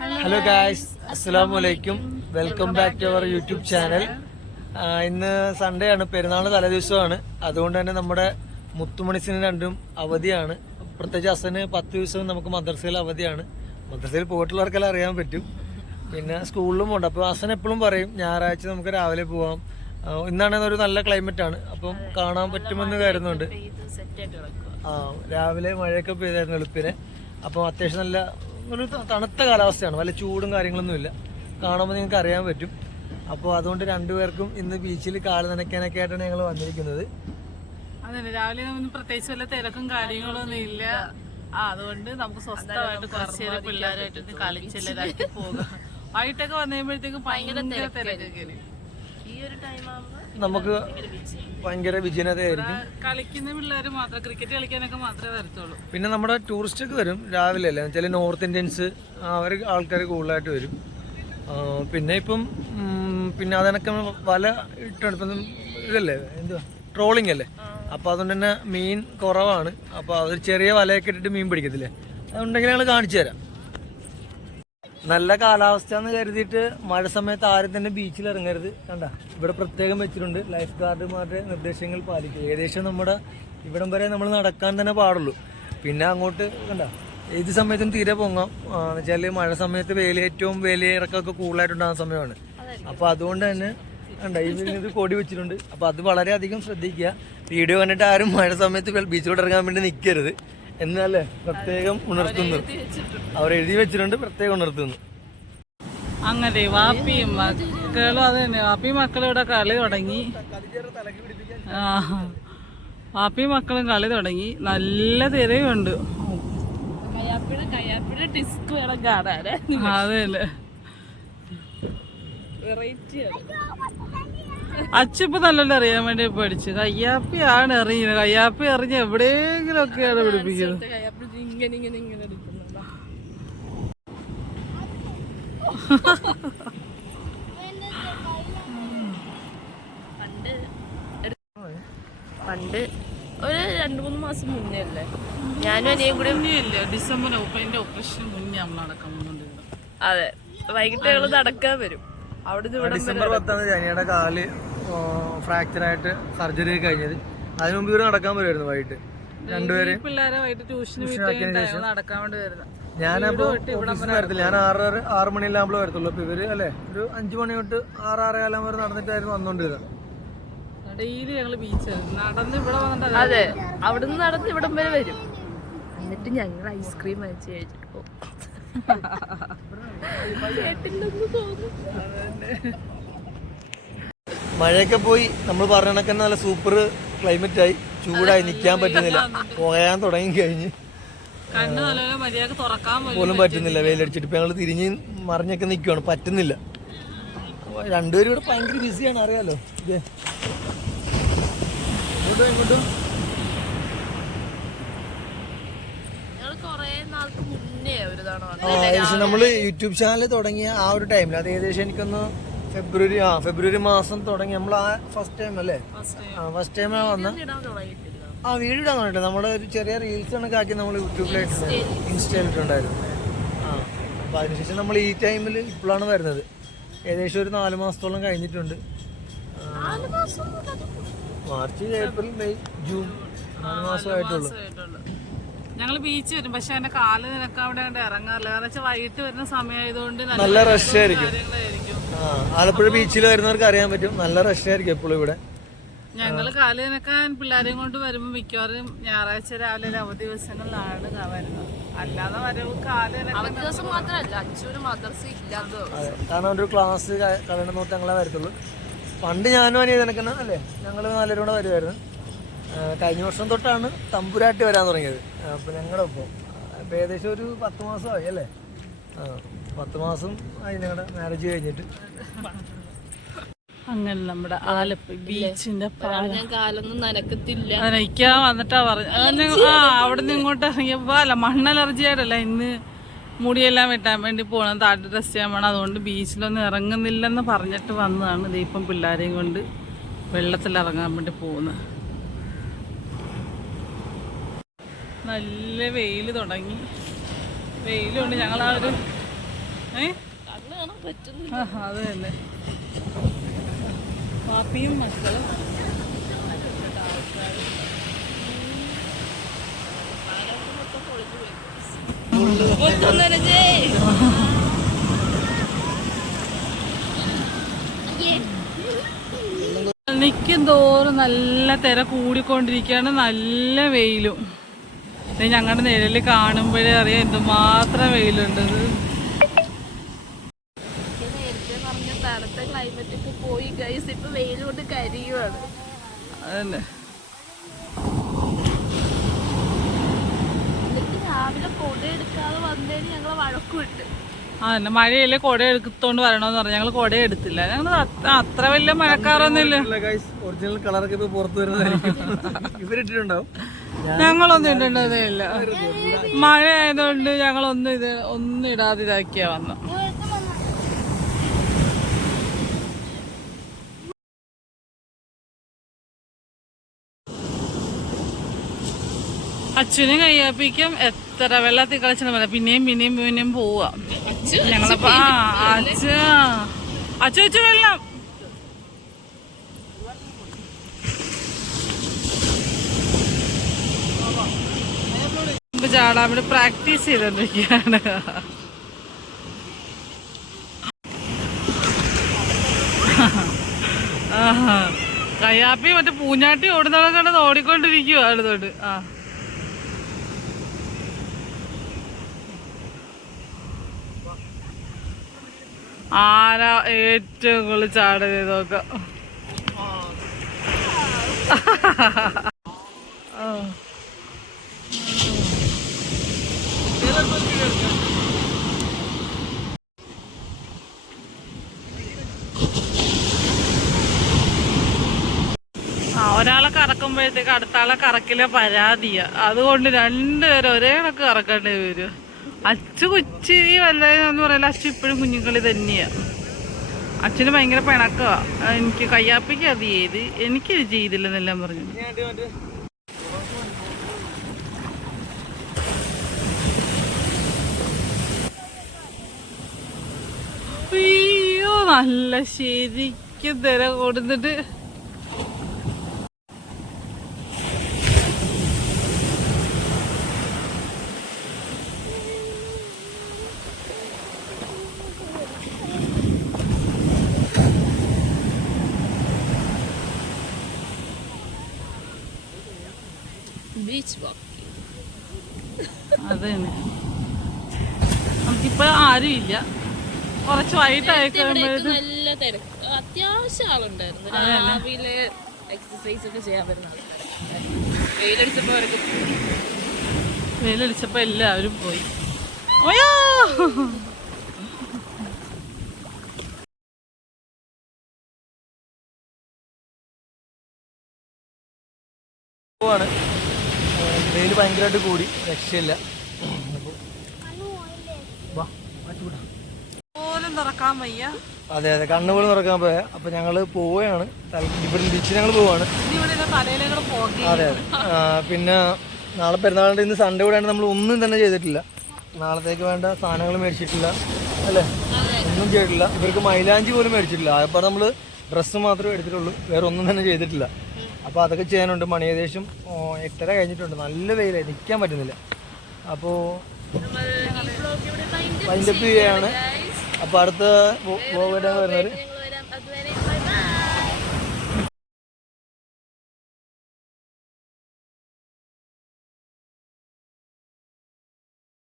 Hello guys, അസ്സലാമു അലൈക്കും. Welcome back to our YouTube channel. ഇന്ന് സൺഡേ ആണ്, പെരുന്നാൾ തലേദിവസമാണ്. അതുകൊണ്ട് തന്നെ നമ്മുടെ മുത്തുമണിസിന് രണ്ടും അവധിയാണ്. പ്രത്യേകിച്ച് അസന് 10 ദിവസവും നമുക്ക് മദ്രസയിൽ അവധിയാണ്. മദ്രസയിൽ പോയിട്ടുള്ളവർക്കെല്ലാം അറിയാൻ പറ്റും. പിന്നെ സ്കൂളിലും ഉണ്ട്. അപ്പോൾ അസൻ എപ്പോഴും പറയും ഞായറാഴ്ച നമുക്ക് രാവിലെ പോവാം. ഇന്നാണെങ്കിൽ ഒരു നല്ല ക്ലൈമറ്റ് ആണ്, അപ്പം കാണാൻ പറ്റുമെന്ന് കരുതുന്നുണ്ട്. രാവിലെ മഴയൊക്കെ പെയ്തായിരുന്നു വെളുപ്പിനെ. അപ്പോൾ അത്യാവശ്യം നല്ല ഒരു തണുത്ത കാലാവസ്ഥയാണ്, വല്ല ചൂടും കാര്യങ്ങളൊന്നും ഇല്ല. കാണുമ്പോൾ നിങ്ങൾക്ക് അറിയാൻ പറ്റും. അപ്പോൾ അതുകൊണ്ട് രണ്ടുപേർക്കും ഇന്ന് ബീച്ചിൽ കാല് നനയ്ക്കാനൊക്കെ ആയിട്ടാണ് ഞങ്ങൾ വന്നിരിക്കുന്നത്. അതെ, രാവിലെ പ്രത്യേകിച്ച് വല്ല തിരക്കും കാര്യങ്ങളൊന്നും ഇല്ല. അതുകൊണ്ട് നമുക്ക് സ്വസ്ഥമായിട്ട് കുറച്ച് നേരം പിള്ളേരായിട്ട് കളിച്ചെല്ലാക്കി പോകാം. വൈകിട്ടൊക്കെ വന്നുമ്പോഴത്തേക്കും ഭയങ്കര തിരക്കൊക്കെ നമുക്ക് ഭയങ്കര വിജനതയായിരിക്കും. കളിക്കുന്ന പിള്ളേർ മാത്രം, ക്രിക്കറ്റ് കളിക്കാനൊക്കെ മാത്രമേ വരത്തുള്ളൂ. പിന്നെ നമ്മുടെ ടൂറിസ്റ്റ് ഒക്കെ വരും രാവിലെ അല്ലേ, ചില നോർത്ത് ഇന്ത്യൻസ് അവർ ആൾക്കാർ കൂടുതലായിട്ട് വരും. പിന്നെ ഇപ്പം പിന്നെ അതിനൊക്കെ വല ഇട്ടാണ് ഇപ്പം ഇതല്ലേ, എന്തുവാ ട്രോളിങ് അല്ലേ. അപ്പോൾ അതുകൊണ്ട് തന്നെ മീൻ കുറവാണ്. അപ്പോൾ അവർ ചെറിയ വലയൊക്കെ ഇട്ടിട്ട് മീൻ പിടിക്കത്തില്ലേ, അതുണ്ടെങ്കിൽ ഞങ്ങൾ കാണിച്ചു തരാം. നല്ല കാലാവസ്ഥ എന്ന് കരുതിയിട്ട് മഴ സമയത്ത് ആരും തന്നെ ബീച്ചിൽ ഇറങ്ങരുത്. കണ്ട, ഇവിടെ പ്രത്യേകം വെച്ചിട്ടുണ്ട് ലൈഫ് ഗാർഡുമാരുടെ നിർദ്ദേശങ്ങൾ പാലിക്കുക. ഏകദേശം നമ്മുടെ ഇവിടം വരെ നമ്മൾ നടക്കാൻ തന്നെ പാടുള്ളൂ. പിന്നെ അങ്ങോട്ട് കണ്ട ഏത് സമയത്തും തീരെ പൊങ്ങാം. എന്ന് വെച്ചാൽ മഴ സമയത്ത് ഏറ്റവും വേലിയിറക്കമൊക്കെ കൂടുതലായിട്ടുണ്ടാകുന്ന സമയമാണ്. അപ്പോൾ അതുകൊണ്ട് തന്നെ കണ്ട ഇത് കൊടി വെച്ചിട്ടുണ്ട്. അപ്പോൾ അത് വളരെയധികം ശ്രദ്ധിക്കുക. വീഡിയോ കണ്ടിട്ട് ആരും മഴ സമയത്ത് ബീച്ചിലോട്ട് ഇറങ്ങാൻ വേണ്ടി നിൽക്കരുത് എന്നല്ലേ പ്രത്യേകം ഉണർത്തുന്നു. അവർ എഴുതി വെച്ചിട്ടുണ്ട്, പ്രത്യേകം ഉണർത്തുന്നു. അങ്ങനെ വാപ്പിയും മക്കളും അത് തന്നെ, വാപ്പിയും മക്കളും ഇവിടെ കളി തുടങ്ങി. വാപ്പിയും മക്കളും കളി തുടങ്ങി. നല്ല തിരയുണ്ട്. അതല്ലേ അച്ഛപ്പ നല്ലോണം അറിയാൻ വേണ്ടി പഠിച്ചു. കയ്യാപ്പിയാണ് എറിയുന്നത്. കയ്യാപ്പി എറിഞ്ഞ് എവിടെയെങ്കിലും ഒക്കെയാണ് പിടിപ്പിക്കുന്നത്. പണ്ട് ഒരു 2-3 മാസം മുന്നേ അല്ലേ ഞാനും അനിയും കൂടി ഡിസംബർ ഓപ്പറേഷൻ മുന്നേ നമ്മൾ നടക്കാൻ പോകുന്നുണ്ട്. അതെ, വൈകിട്ട് ഞങ്ങൾ നടക്കാൻ വരും. ഡിസംബർ 10 ജനിയുടെ കാല് ഫ്രാക്ചർ ആയിട്ട് സർജറി കഴിഞ്ഞത്. അതിന് മുമ്പ് ഇവര് നടക്കാൻ വരുമായിരുന്നു വൈകിട്ട്. രണ്ടുപേര് പിള്ളേരെ വൈകിട്ട് ട്യൂഷന് നടക്കാൻ വേണ്ടി വരുന്നത്. ഞാനപ്പോ വരത്തില്ല, ഞാൻ 6 മണിയെല്ലാം വരത്തുള്ളൂ. അപ്പൊ ഇവര് അല്ലെ ഒരു 5 മണി തൊട്ട് 6-6:15 വരെ നടന്നിട്ടായിരുന്നു വന്നോണ്ടിരുന്നത്. ഡെയിലി ഞങ്ങള് ബീച്ച് നടന്ന് ഇവിടെ വന്നിട്ട്, അതെ, അവിടുന്ന് നടന്ന് ഇവിടം വരെ വരും. എന്നിട്ട് ഞങ്ങൾ ഐസ്ക്രീം അയച്ചു കഴിച്ചിട്ട് പോകും. മഴയൊക്കെ പോയി, നമ്മൾ പറഞ്ഞ കണക്ക് നല്ല സൂപ്പർ ക്ലൈമറ്റ് ആയി. ചൂടായി, നിൽക്കാൻ പറ്റുന്നില്ല. പോകാൻ തുടങ്ങി കഴിഞ്ഞ് പോലും പറ്റുന്നില്ല, വെയിലടിച്ചിട്ട്. ഇപ്പൊ ഞങ്ങൾ തിരിഞ്ഞ് മറിഞ്ഞൊക്കെ നിൽക്കുവാണ്, പറ്റുന്നില്ല. രണ്ടുപേരും ഇവിടെ ഭയങ്കര ബിസിയാണ്, അറിയാലോ. ഇതേ ഇങ്ങോട്ടും ഏകദേശം നമ്മള് യൂട്യൂബ് ചാനൽ തുടങ്ങിയ ആ ഒരു ടൈമിൽ, അത് ഏകദേശം എനിക്കൊന്ന് ഫെബ്രുവരി മാസം തുടങ്ങി. നമ്മൾ ആ ഫസ്റ്റ് ടൈം അല്ലേ, ഫസ്റ്റ് ടൈമാണ് വന്ന. വീഡിയോ ഇടാൻ തുടങ്ങിയിട്ട് നമ്മുടെ ഒരു ചെറിയ റീൽസ് കണക്കെ ആക്കി നമ്മൾ യൂട്യൂബിലായിട്ട് ഇൻസ്റ്റയിലിട്ടുണ്ടായിരുന്നു. അപ്പൊ അതിനുശേഷം നമ്മൾ ഈ ടൈമിൽ ഇപ്പോഴാണ് വരുന്നത്. ഏകദേശം ഒരു 4 മാസത്തോളം കഴിഞ്ഞിട്ടുണ്ട്. March, April, May, June 4 മാസമായിട്ടുള്ളൂ. ഞങ്ങൾ ബീച്ച് വരും, പക്ഷെ എന്റെ കാല് നിനക്ക് അവിടെ ഇറങ്ങാറില്ല. കാരണം വെച്ചാൽ വൈകിട്ട് വരുന്ന സമയമായതുകൊണ്ട് നല്ല റഷ് ആയിരിക്കും. ആലപ്പുഴ ബീച്ചിൽ വരുന്നവർക്ക് അറിയാൻ പറ്റും, നല്ല റഷ് ആയിരിക്കും എപ്പോഴും ഇവിടെ. ഞങ്ങള് കാല് നിനക്കാൻ പിള്ളേരെയും കൊണ്ട് വരുമ്പോ മിക്കവാറും ഞായറാഴ്ച രാവിലെ അവധി ദിവസങ്ങളിലാണ് വരുന്നത്. അല്ലാതെ വരവ് അവധി ദിവസം മാത്രമല്ല, അച്ഛനും മദ്രസ ഇല്ലാത്തത്. അതെ, കാരണം ഒരു ക്ലാസ് കളയണം നോട്ട് ഞങ്ങളെ വരത്തുള്ളൂ. പണ്ട് ഞാനും അനിയ നിനക്കണം അല്ലേ, ഞങ്ങൾ 4 പേരും കൂടെ വരുമായിരുന്നു. കഴിഞ്ഞ വർഷം തൊട്ടാണ് തമ്പുരാട്ടി വരാൻ തുടങ്ങിയത്. അപ്പം ഞങ്ങളുടെ ഒപ്പം ഇപ്പം ഏകദേശം ഒരു 10 മാസമായി അല്ലേ. 10 മാസം ആയി ഞങ്ങളുടെ മാരേജ് കഴിഞ്ഞിട്ട്. അങ്ങനെ നമ്മുടെ ആലപ്പുഴ ബീച്ചിന്റെ കാലൊന്നും നനക്കത്തില്ല. നനയ്ക്കാൻ വന്നിട്ടാ പറഞ്ഞു. അവിടെ നിന്ന് ഇങ്ങോട്ട് ഇറങ്ങിയപ്പോ അല്ല, മണ്ണലർജി ആയിട്ടല്ല, ഇന്ന് മുടിയെല്ലാം വെട്ടാൻ വേണ്ടി പോകണം, താഴെ ഡ്രസ് ചെയ്യാൻ വേണം. അതുകൊണ്ട് ബീച്ചിലൊന്നും ഇറങ്ങുന്നില്ലെന്ന് പറഞ്ഞിട്ട് വന്നതാണ്. ഇതിപ്പം പിള്ളേരെയും കൊണ്ട് വെള്ളത്തിൽ ഇറങ്ങാൻ വേണ്ടി പോകുന്നത്. നല്ല വെയിൽ തുടങ്ങി. വെയിലുണ്ട്. ഞങ്ങൾ ആ ഒരു കണ്ണ് കാണാൻ പറ്റുന്നു. അത് തന്നെ പാപ്പിയും മക്കളും മൊത്തം നനഞ്ഞേ. നിൽക്കും തോറും നല്ല തിര കൂടിക്കൊണ്ടിരിക്കുകയാണ്, നല്ല വെയിലും. ഞങ്ങളുടെ നിഴല് കാണുമ്പോഴേ അറിയാം എന്തുമാത്രം വെയിലുണ്ടത്. നേരത്തെ പറഞ്ഞ തണുത്ത ക്ലൈമറ്റ് ഒക്കെ പോയി ഗൈസ്, ഇപ്പൊ വെയിൽ കൊണ്ട് കരിയുവാണ്. അതന്നെ രാവിലെ കൊട എടുക്കാതെ വന്നതിന് ഞങ്ങളെ വഴക്കുവിട്ട്. അതന്നെ മഴയല്ലേ കൊട എടുത്തോണ്ട് വരണമെന്ന് പറഞ്ഞു. ഞങ്ങൾ കൊട എടുത്തില്ല. ഞങ്ങൾ അത്ര വലിയ മഴക്കാറൊന്നുമില്ല. ഒറിജിനൽ കളറൊക്കെ ഇപ്പൊ പുറത്തു വരുന്നതായിരിക്കും. ഇവരിട്ടിട്ടുണ്ടാവും, ഞങ്ങളൊന്നും ഇടേണ്ടതേ ഇല്ല. മഴ ആയതുകൊണ്ട് ഒന്നും ഇടാതെ ഇതാക്കിയാ വന്നു. അച്ഛനും കയ്യാപ്പിക്കും എത്ര വെള്ളത്തിൽ കളിച്ചാൽ പിന്നെയും പോവാ. ഞങ്ങളപ്പോ അച്ഛ വെള്ളം ചാടാൻ വേണ്ടി പ്രാക്ടീസ് ചെയ്തോണ്ടിരിക്കുകയാണ്. കയ്യാപ്പി മറ്റേ പൂഞ്ഞാട്ടി ഓടുന്നതൊക്കെ കണ്ടത് ഓടിക്കൊണ്ടിരിക്കുവാ അടുത്തോട്ട്. ആരാ ഏറ്റവും കൂടുതൽ ചാടുന്നത് ഇതൊക്കെ. ഒരാളെ കറക്കുമ്പോഴത്തേക്ക് അടുത്ത ആളെ കറക്കില്ല പരാതിയാ. അതുകൊണ്ട് രണ്ടുപേരും ഒരേ കണക്ക് കറക്കേണ്ടി വരും. അച്ചു കൊച്ചി വല്ലതെന്ന് പറയല. അച്ഛൻ ഇപ്പോഴും കുഞ്ഞുങ്ങളി തന്നെയാ. അച്ഛന് ഭയങ്കര പിണക്കവാ. എനിക്ക് കയ്യാപ്പിക്ക് അത് ചെയ്ത് എനിക്കിത് ചെയ്തില്ലെന്നെല്ലാം പറഞ്ഞു. അയ്യോ നല്ല ശരിക്കും തിര കൊടുത്തിട്ട് ബീച്ച് വാക്ക്. അത് തന്നെ. നമുക്കിപ്പോ ആരും ഇല്ല. കുറച്ച് വൈകിട്ടായി കഴിയുമ്പോഴേക്കും നല്ല തിരക്ക്. അത്യാവശ്യം ആളുണ്ടായിരുന്നു. രാവിലെ എക്സസൈസ് ഒക്കെ ചെയ്യാൻ വരുന്ന വെയിലടിച്ചപ്പോ എല്ലാവരും പോയി. അയ്യോ വെയിൽ ഭയങ്കരമായിട്ട് കൂടി, രക്ഷയില്ല. പോലും തുറക്കാൻ വയ്യ. അതെ അതെ, കണ്ണുപോലും തുറക്കാൻ പോയാ. അപ്പൊ ഞങ്ങള് പോവുകയാണ്. ഇവിടെ തിരിച്ച് ഞങ്ങൾ പോവാണ്. അതെ അതെ. പിന്നെ നാളെ പെരുന്നാളിന്റെ ഇന്ന് സൺഡേ കൂടെ നമ്മൾ ഒന്നും തന്നെ ചെയ്തിട്ടില്ല. നാളത്തേക്ക് വേണ്ട സാധനങ്ങൾ മേടിച്ചിട്ടില്ല അല്ലേ, ഒന്നും ചെയ്തിട്ടില്ല. ഇവർക്ക് മൈലാഞ്ചി പോലും മേടിച്ചിട്ടില്ല. അപ്പോൾ നമ്മൾ ഡ്രസ്സ് മാത്രമേ എടുത്തിട്ടുള്ളൂ, വേറെ ഒന്നും തന്നെ ചെയ്തിട്ടില്ല. അപ്പോൾ അതൊക്കെ ചെയ്യാനുണ്ട്. മണി ഏകദേശം 8:30 കഴിഞ്ഞിട്ടുണ്ട്. നല്ല വെയിലായി, നിൽക്കാൻ പറ്റുന്നില്ല. അപ്പോൾ വൈൻഡപ്പ് ചെയ്യുകയാണ്. അപ്പോൾ അടുത്ത വരുന്നവർ